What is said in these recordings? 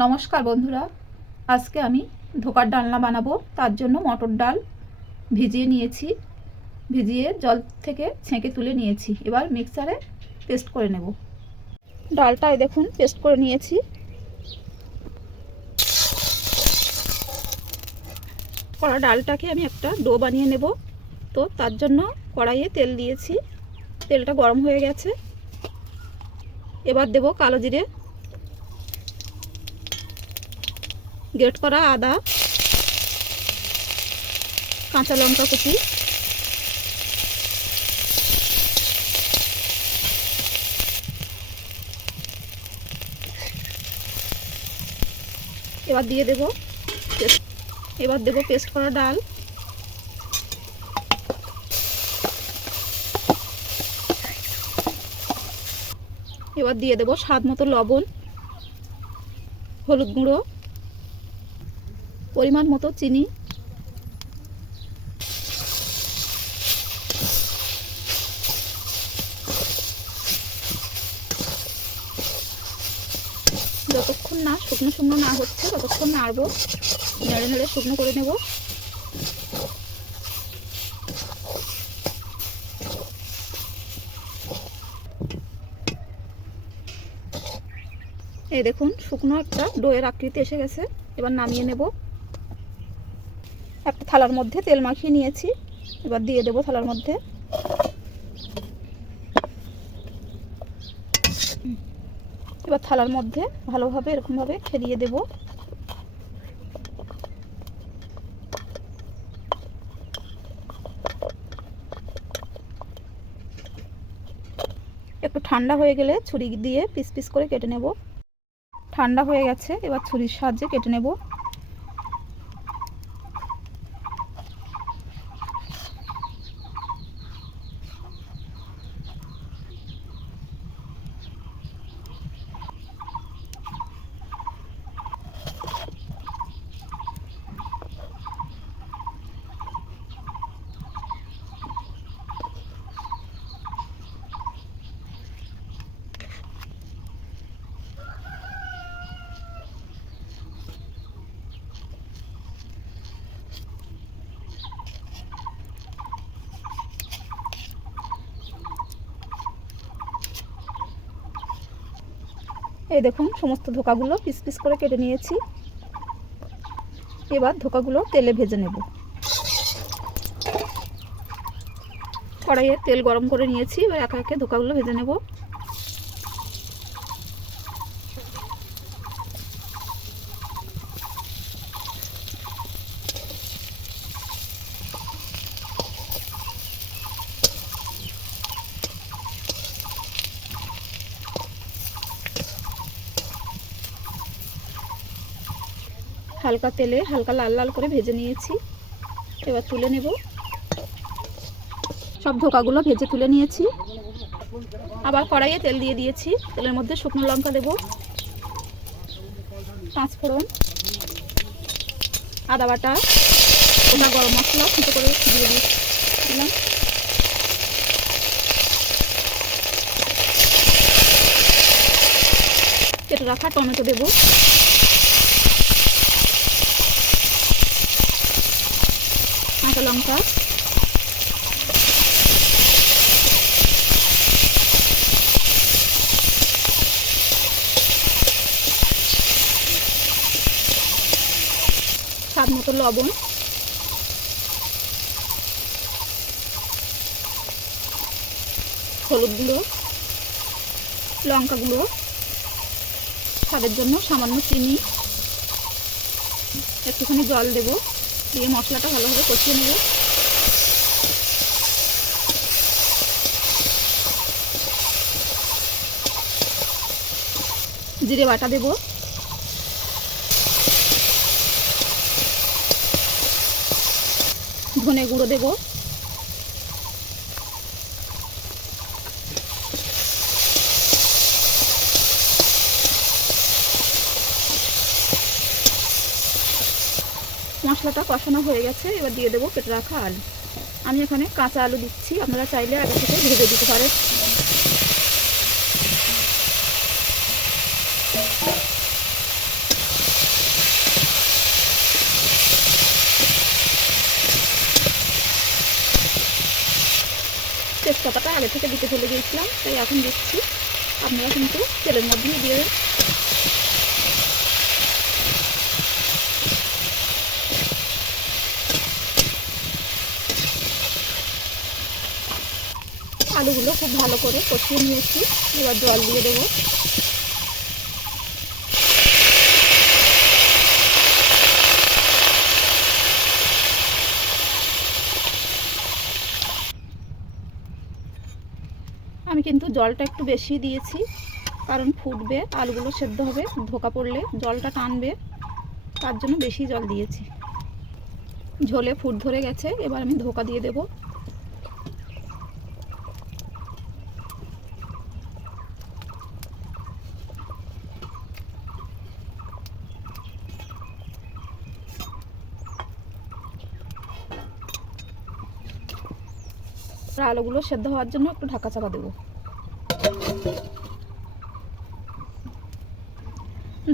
নমস্কার বন্ধুরা, আজকে আমি ধোকার ডালনা বানাবো। তার জন্য মটর ডাল ভিজিয়ে নিয়েছি, ভিজিয়ে জল থেকে ছেঁকে তুলে নিয়েছি। এবার মিক্সারে পেস্ট করে নেব। ডালটাই দেখুন পেস্ট করে নিয়েছি। কড়া ডালটাকে আমি একটা ডো বানিয়ে নেব। তো তার জন্য কড়াইয়ে তেল দিয়েছি, তেলটা গরম হয়ে গেছে। এবার দেব কালো জিরে, গ্রেট করা আদা, কাঁচা লঙ্কা কুচি, এবার দেব পেস্ট করা ডাল, এবার দিয়ে দেব স্বাদ মতো লবণ, হলুদ গুঁড়ো, পরিমাণ মতো চিনি, যতক্ষণ না শুকনো শুকনো না হচ্ছে ততক্ষণ নাড়বো, নেড়ে নেড়ে শুকনো করে নেব। এই দেখুন শুকনো একটা ডোয়ের আকৃতি এসে গেছে। এবার নামিয়ে নেব। একটা থালার মধ্যে তেল মাখিয়ে নিয়েছি, এবার দিয়ে দেব থালার মধ্যে। এবার থালার মধ্যে ভালোভাবে এরকমভাবে খেলিয়ে দেব। একটু ঠান্ডা হয়ে গেলে ছুরি দিয়ে পিস পিস করে কেটে নেব। ঠান্ডা হয়ে গেছে, এবার ছুরির সাহায্যে কেটে নেব। এই দেখুন সমস্ত ধোকাগুলো পিস পিস করে কেটে নিয়েছি। এবার ধোকাগুলো তেলে ভেজে নেব। কড়াইয়ে তেল গরম করে নিয়েছি, এবার একে একে ধোকাগুলো ভেজে নেব। হালকা তেলে হালকা লাল লাল করে ভেজে নিয়েছি, এবার তুলে নেব। সব ধোকাগুলো ভেজে তুলে নিয়েছি। আবার কড়াইয়ে তেল দিয়ে দিয়েছি, তেলের মধ্যে শুকনো লঙ্কা দেব, 5 ফোড়ন, আদা বাটা, গোটা গরম মশলা ছোটো করে দিয়ে দিলাম, কেটে রাখা টমেটো দেব, কাঁচা লঙ্কা, স্বাদ মতো লবণ, হলুদ গুঁড়ো, লঙ্কা গুঁড়ো, স্বাদের জন্য সামান্য চিনি, একটুখানি জল দেব, দিয়ে মশলাটা ভালোভাবে কষিয়ে নেব। জিরে বাটা দেব, ধনে গুঁড়ো দেব, মশলাটা কষানো হয়ে গেছে। এবার দিয়ে দেবো কেটে রাখা আলু। আমি এখানে কাঁচা আলু দিচ্ছি, আপনারা চাইলে আগে থেকে ভেজে দিতে পারেন। তেজপাতাটা আগে থেকে দিতে চলে গিয়েছিলাম, তাই এখন দিচ্ছি। আপনারা কিন্তু তেলের মধ্যেই দিয়ে দেন। আলুগুলো খুব ভালো করে কষিয়ে নিয়েছি, এবার জল দিয়ে দেবো। আমি কিন্তু জলটা একটু বেশি দিয়েছি, কারণ ফুটবে, আলুগুলো সেদ্ধ হবে, ধোকা পড়লে জলটা টানবে, তার জন্য বেশি জল দিয়েছি। ঝোলে ফুট ধরে গেছে, এবার আমি ধোকা দিয়ে দেব। আলুগুলো সেদ্ধ হওয়ার জন্য একটু ঢাকা চাপা দেবো।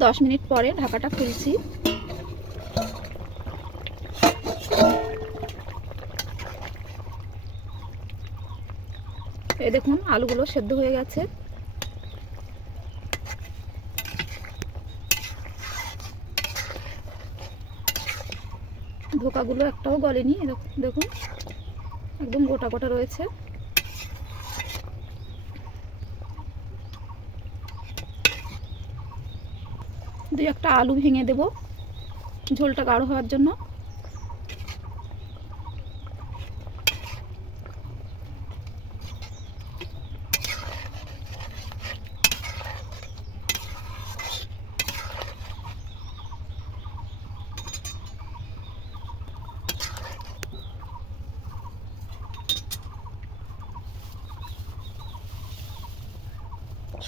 10 মিনিট পরে ঢাকাটা খুলছি। এই দেখুন আলুগুলো সেদ্ধ হয়ে গেছে। ধোকাগুলো একটাও গলেনি, দেখুন একদম গোটা গোটা রয়েছে। দুই একটা আলু ভেঙে দেব ঝোলটা গাঢ় হওয়ার জন্য।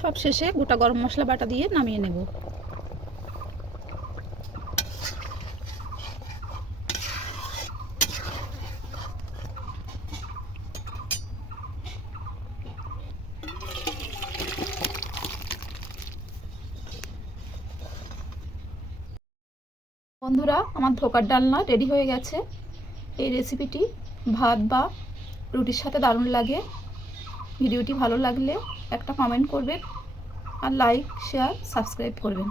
সব শেষে গোটা গরম মশলা বাটা দিয়ে নামিয়ে নেব। বন্ধুরা, আমার ধোকার ডালনা রেডি হয়ে গেছে। এই রেসিপিটি ভাত বা রুটির সাথে দারুণ লাগে। ভিডিওটি ভালো লাগলে একটা কমেন্ট করবেন, আর লাইক, শেয়ার, সাবস্ক্রাইব করবেন।